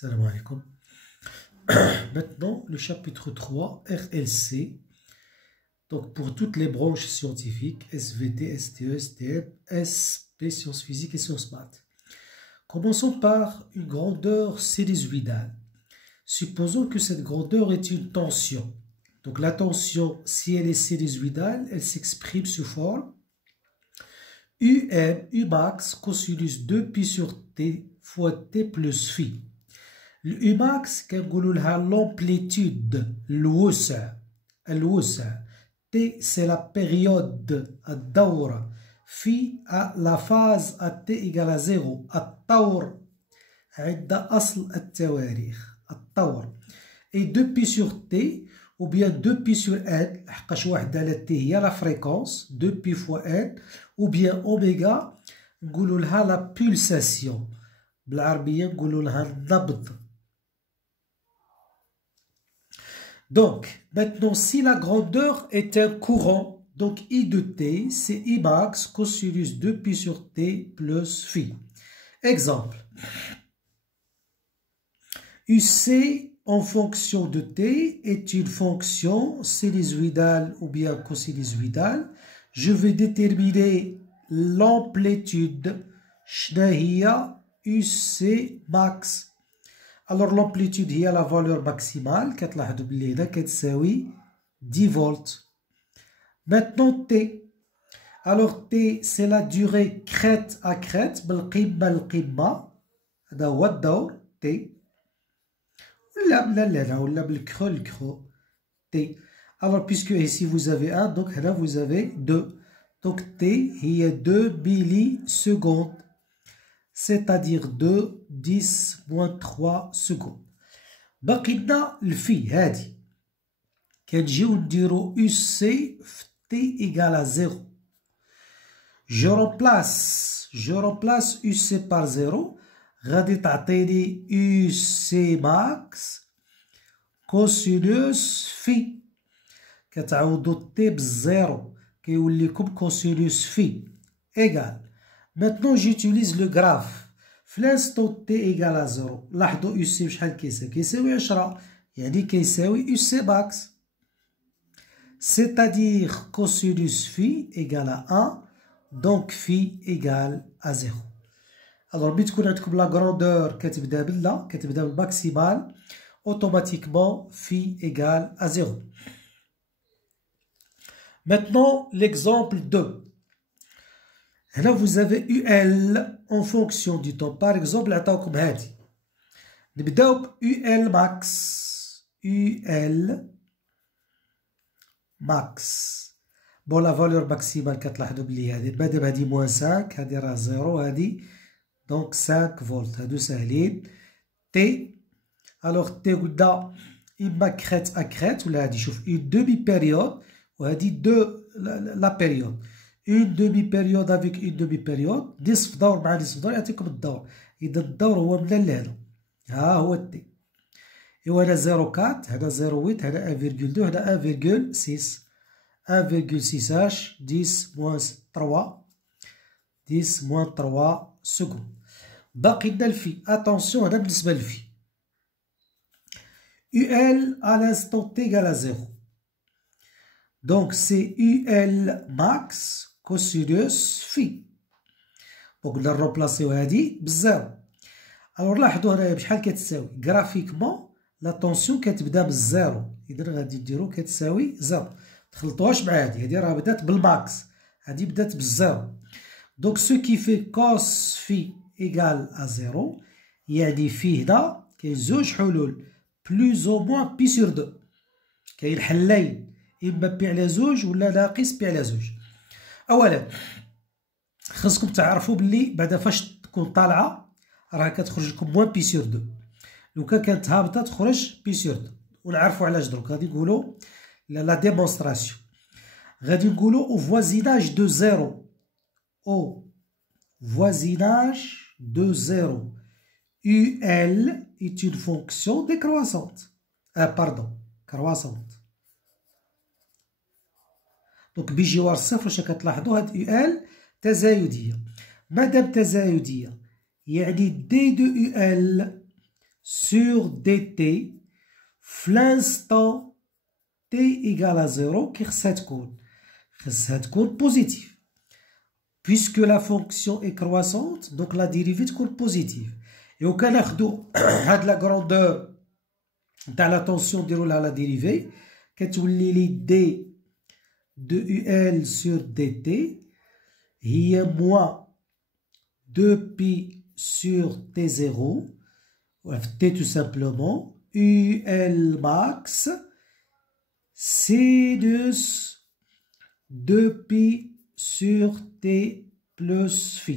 Salam alaikum. Maintenant, le chapitre 3, RLC. Donc, pour toutes les branches scientifiques, SVT, STE, STM, SP, sciences physiques et sciences maths. Commençons par une grandeur sinusoïdale. Supposons que cette grandeur est une tension. Donc, la tension, si elle est sinusoïdale, elle s'exprime sous forme UN, Umax, cosinus 2pi sur T fois T plus phi. Le Umax, كنقولوا لها l'amplitude, الوسع. T, c'est la période, الدورة. Phi, la phase à T égale à 0. الطور عند أصل التواريخ. الطور. Et 2pi sur T, ou bien 2pi sur N, لحقاش واحد على T هي la fréquence, 2pi fois N, ou bien oméga, نقولوا لها la pulsation. بالعربية نقولوا لها النبض. Donc, maintenant, si la grandeur est un courant, donc I de T, c'est I max cosinus 2pi sur T plus phi. Exemple. UC en fonction de T est une fonction sinusoïdale ou bien cosinusoïdale. Je vais déterminer l'amplitude. شناهي UC max. Alors l'amplitude هي la valeur maximale كتلاحظوا بلي هنا كتساوي 10 volts. Maintenant T. Alors T c'est la durée crête à crête بالقمة للقمة. هذا هو الدور T. ولا بالكرو الكرو T. Alors puisque ici vous avez 1 donc là vous avez 2. Donc T هي 2 millisecondes. C'est-à-dire 2 10 moins 3 secondes. باقي لنا الفي هادي كنجيو نديرو UC في T égale à 0. Je remplace UC par 0 غادي تعطيني UC max cosinus phi كتعوضو T بالزيرو كيولي لكم cosinus phi égal. Maintenant, j'utilise le graphe. في l'instant T égale à 0. لاحظوا UC بشحال كيساوي؟ كيساوي 10. يعني كيساوي UC max. C'est-à-dire cosinus phi égale à 1. Donc phi égale à 0. Alors, ملي تكون عندكم la grandeur كتبدا باللا كتبدا بالماكسيمال automatiquement phi égale à 0. Maintenant, l'exemple 2. Là, vous avez UL en fonction du temps. Par exemple, عطاوكم هادي. نبداو ب UL max. UL max. Bon, la valeur maximale كتلاحظوا بلي هادي مادام هادي موان 5 هادي راه 0 هادي دونك 5 فولت هادو ساهلين. تي الوغ تي قلنا إما كريت أ كريت ولا هادي شوف اون دومي بيريود وهادي دو لا بيريود. une demi-période avec une demi-période نصف دور مع نصف دور يعطيكم الدور. إذا الدور هو من لهنا ها هو التي. إيوا هنا 0.4 هنا 0.8 هنا 1.2 هنا 1.6 1.6h 10 moins 3 10 moins 3 secondes. باقي لنا الفي. attention هنا بالنسبة للفي. UL à l'instant T égale à 0. Donc c'est UL max cosinus phi. وقلنا نروبلاسيو هادي بالزيرو. الوغ لاحظوا هنايا بشحال كتساوي جرافيكمون لا طونسيون كتبدا بالزيرو. اذا غادي ديرو كتساوي زيرو. تخلطوهاش مع هادي راه بدات بالماكس هادي بدات بالزيرو. دونك سو كي في كوس في ايكال ا زيرو يعني فيه هنا كاين زوج حلول بلوز او موان بي سور دو. كاين حلين إما بي على زوج ولا ناقص بي على زوج. أولا خاصكم تعرفوا بلي بعدا فاش تكون طالعة راه كتخرج لكم موان بي سور دو. لو كانت هابطة تخرج بي سور دو. ونعرفوا علاش دروك غادي نقولوا لا ديمونستراسيون. غادي نقولوا أو فوازيناج دو زيرو. أو فوازيناج دو زيرو UL est une fonction décroissante. Croissante. دونك بجوار الصفر واش كتلاحظوا هاد UL تزايدية. مادام تزايدية يعني دي دو UL sur dt في l'instant t égale à 0 qui est positive. Puisque la fonction est croissante, donc la dérivée est positive. Et au cas où la grandeur de la tension déroule à la dérivée, quand on lit d de ul sur dt, il y a moins 2pi sur t0, t tout simplement, ul max, sinus 2pi sur t plus phi.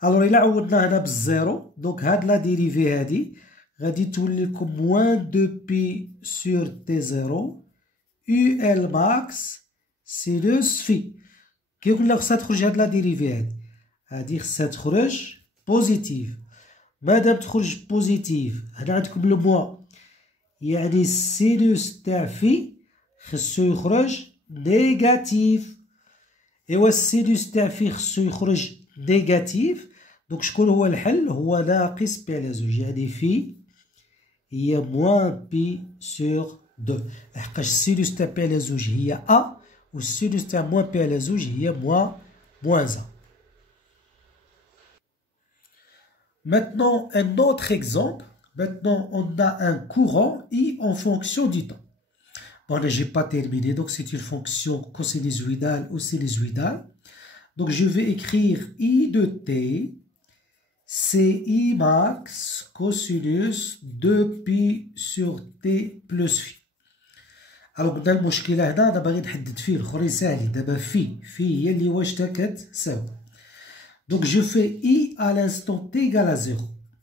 Alors il a عوضنا هنا بالزيرو دونك هاد لا ديريفي هادي غادي تولي لكم موان 2pi sur t0 ul max sinus phi. كي قلنا خصها تخرج هاد لا ديريفي هادي خصها تخرج بوزيتيف. مادام تخرج بوزيتيف هنا عندكم لو موا يعني السينوس تاع في خصو يخرج نيجاتيف. ايوا السينوس تاع في خصو يخرج نيجاتيف. دونك شكون هو الحل؟ هو ناقص بي على زوج يعني في هي موان بي سور دو لحقاش السينوس تاع بي على زوج هي ا والسينوس تاع موان بي على زوج هي موان ا. Maintenant, un autre exemple. Maintenant, on a un courant I en fonction du temps. Bon, là, je n'ai pas terminé. Donc, c'est une fonction cosinusoïdale ou sinusoïdale. Donc, je vais écrire I de t, c'est I max cosinus 2pi sur t plus phi. Alors, قلنا المشكلة هنا أنا باغي نحدد فيه الآخرين ساهلين. دابا في هي اللي واش تا كتساوي. Donc, je fais I à l'instant t égale à 0.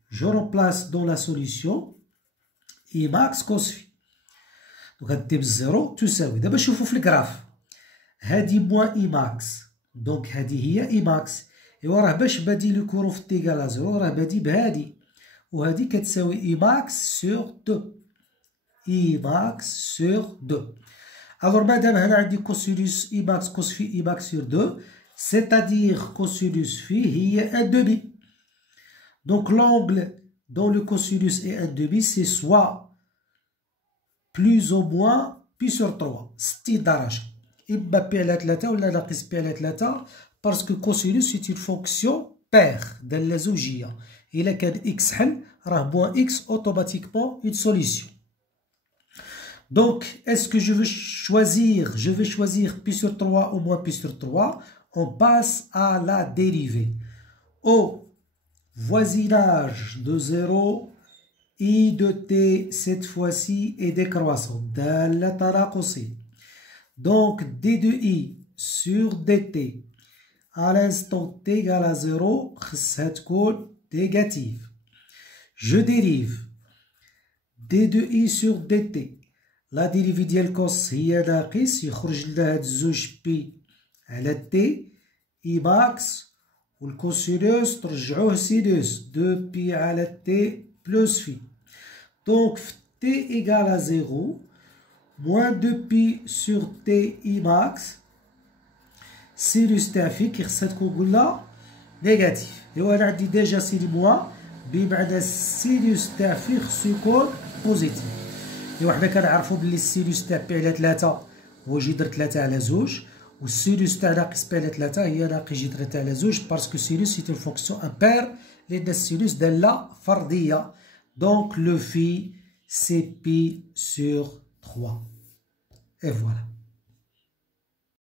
Je remplace dans la solution I max cos phi. Donc, هاد t ب0 تساوي. دابا شوفوا في الجراف. هادي موان I max. Donc, هادي هي I max. إوا راه باش بادي لو كورون في t égale à 0 راه بادي بهادي. وهادي كتساوي I max sur 2. I max sur 2. Alors, مادام هنا عندي cosinus I max cos phi I max sur 2. C'est-à-dire cosinus phi هي 1/2. Donc l'angle dans le cosinus est 1/2, c'est soit plus ou moins pi sur 3 60 درجة. إما بي على 3 ولا ناقص بي على 3 parce que cosinus c'est une fonction paire دال لا زوجية. إلا كان x حل راه moins x automatiquement une solution. Donc est-ce que je vais choisir pi sur 3 ou moins pi sur 3? On passe à la dérivée. Au voisinage de 0, I de t cette fois-ci est décroissant. Donc d de I sur dt à l'instant t égale à 0, c'est négative. Je dérive d de I sur dt. La dérivée ديال cos هي ناقص يخرج لنا هاد الزوج بي على تي اي ماكس والكوسينوس ترجعوه سينوس 2 بي على تي بلس في. دونك في تي ايكال ا 0 موان 2 بي سور تي اي ماكس سينوس تاع في كي خصها تكون قلنا نيجاتيف. ايوا انا عندي ديجا سين موان بمعنى السينوس تاع في خصو يكون بوزيتيف. ايوا حنا كنعرفو بلي السينوس تاع بي على 3 هو جذر 3 على 2 والسينوس تاع ناقص بي على 3 هي ناقص جذر 3 على 2 باسكو سينوس سي اون فونكسيون امبير لان السينوس دالة فردية. دونك لو في سي بي سور 3 et voilà.